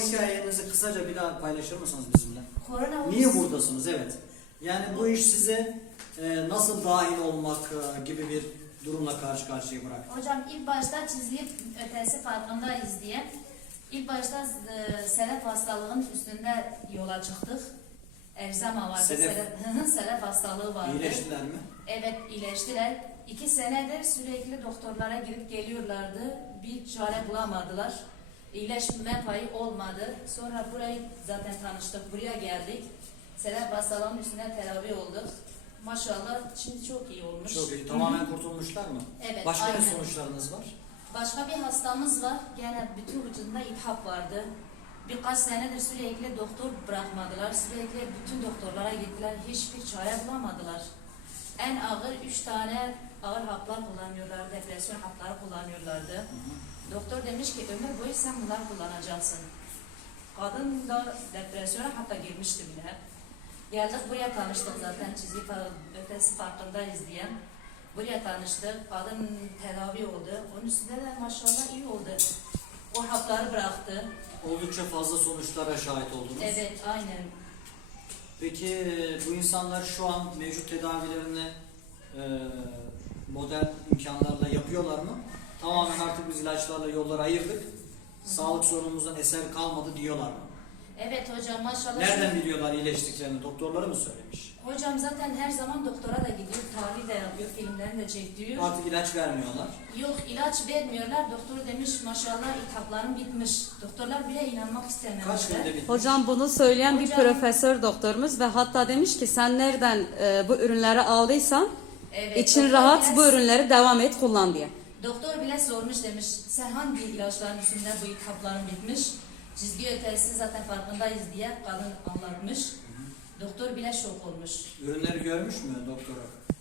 hikayenizi kısaca bir daha paylaşır mısınız bizimle? Koronavirüs. Niye buradasınız? Evet. Yani bu iş size nasıl dahil olmak gibi bir durumla karşı karşıya bıraktı? Hocam ilk başta çizgi ötesi farkındayız diye. İlk başta sedef hastalığın üstünde yola çıktık. Egzama vardı. Sedef hastalığı vardı. İyileştiler mi? Evet, iyileştiler. 2 senedir sürekli doktorlara gidip geliyorlardı. Bir çare bulamadılar. İyileşme payı olmadı. Sonra burayı zaten tanıştık. Buraya geldik. Sedef hastalığının üstüne tedavi olduk. Maşallah şimdi çok iyi olmuş. Çok iyi. Tamamen kurtulmuşlar mı? Evet, Başka aynen. ne sonuçlarınız var? Başka bir hastamız var. Gene bütün vücudunda iltihap vardı. Birkaç senedir sürekli doktor bırakmadılar. Sürekli bütün doktorlara gittiler. Hiçbir çare bulamadılar. En ağır 3 tane ağır haplar kullanıyorlardı. Depresyon hapları kullanıyorlardı. Doktor demiş ki ömür boyu sen bunları kullanacaksın. Kadın da depresyona hatta girmişti bile. Geldik buraya tanıştık zaten çizgi ötesi farkındayız diye. Buraya tanıştık. Kadın tedavi oldu. Onun üstünde de maşallah iyi oldu. O hapları bıraktı. Oldukça fazla sonuçlara şahit oldunuz. Evet, aynen. Peki bu insanlar şu an mevcut tedavilerini modern imkanlarla yapıyorlar mı? Tamamen artık biz ilaçlarla yolları ayırdık. Sağlık sorunumuzdan eser kalmadı diyorlar mı? Evet hocam maşallah. Nereden biliyorlar iyileştiklerini? Doktorları mı söylemiş? Hocam zaten her zaman doktora da gidiyor, tahlil de yapıyor, filmlerini de çektiriyor. Artık ilaç vermiyorlar. Yok ilaç vermiyorlar. Doktor demiş maşallah iltihaplarım bitmiş. Doktorlar bile inanmak istememişler. Kaç günde bitmiş? Hocam bunu söyleyen bir Hocam- profesör doktorumuz ve hatta demiş ki sen nereden bu ürünleri aldıysan Evet, için doktor rahat bile- bu ürünleri devam et kullan diye. Doktor bile sormuş demiş, sen hangi ilaçların üstünde bu iltihapların bitmiş? Çizgi ötesi zaten farkındayız diye kadın anlatmış. Doktor bile şok olmuş. Ürünleri görmüş mü doktor?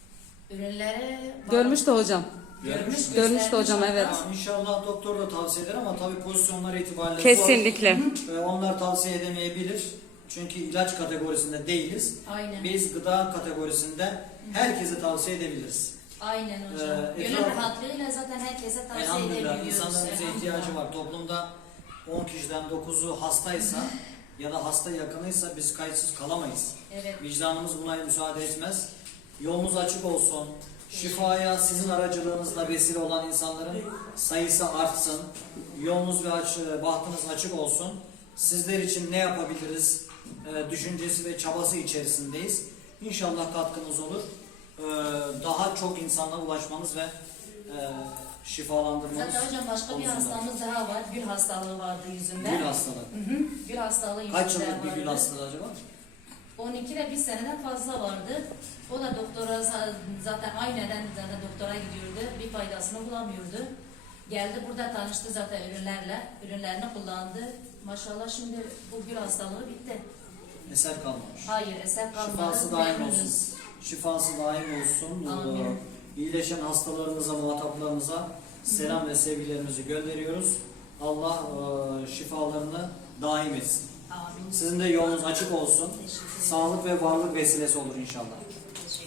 Ürünleri Görmüştü hocam. görmüş, Görmüştü hocam, göstermiş evet. hatta. İnşallah doktor da tavsiye eder ama tabii pozisyonları itibariyle Kesinlikle. zor. Onlar tavsiye edemeyebilir. Çünkü ilaç kategorisinde değiliz. Aynen. Biz gıda kategorisinde herkese tavsiye edebiliriz. Aynen hocam. Gönül etraf- rahatlığıyla zaten herkese tavsiye Elhamdülillah edebiliyoruz. insanların bize ihtiyacı var. Toplumda 10 kişiden 9'u hastaysa ya da hasta yakınıysa biz kayıtsız kalamayız. Evet. Vicdanımız buna müsaade etmez. Yolunuz açık olsun. Şifaya sizin aracılığınızla vesile olan insanların sayısı artsın. Yolunuz ve bahtınız açık olsun. Sizler için ne yapabiliriz düşüncesi ve çabası içerisindeyiz. İnşallah katkımız olur. Daha çok insana ulaşmanız ve şifalandırmanız Zaten hocam başka bir konusunda. hastamız daha var. Gül hastalığı vardı yüzünde. Gül hastalığı. Hı hı. Gül hastalığı yüzünde Kaç yıllık bir vardı. gül hastalığı acaba? 12 ile 1 seneden fazla vardı. O da doktora zaten ayneden zaten doktora gidiyordu. Bir faydasını bulamıyordu. Geldi burada tanıştı zaten ürünlerle. Ürünlerini kullandı. Maşallah şimdi bu gül hastalığı bitti. Eser kalmamış. Hayır eser kalmadı. Şifası daim Memnunuz. olsun. Şifası daim olsun. Amin. İyileşen hastalarımıza, muhataplarımıza selam ve sevgilerimizi gönderiyoruz. Allah şifalarını daim etsin. Amin. Sizin de yolunuz açık olsun. Teşekkür ederim. Sağlık ve varlık vesilesi olur inşallah. Teşekkür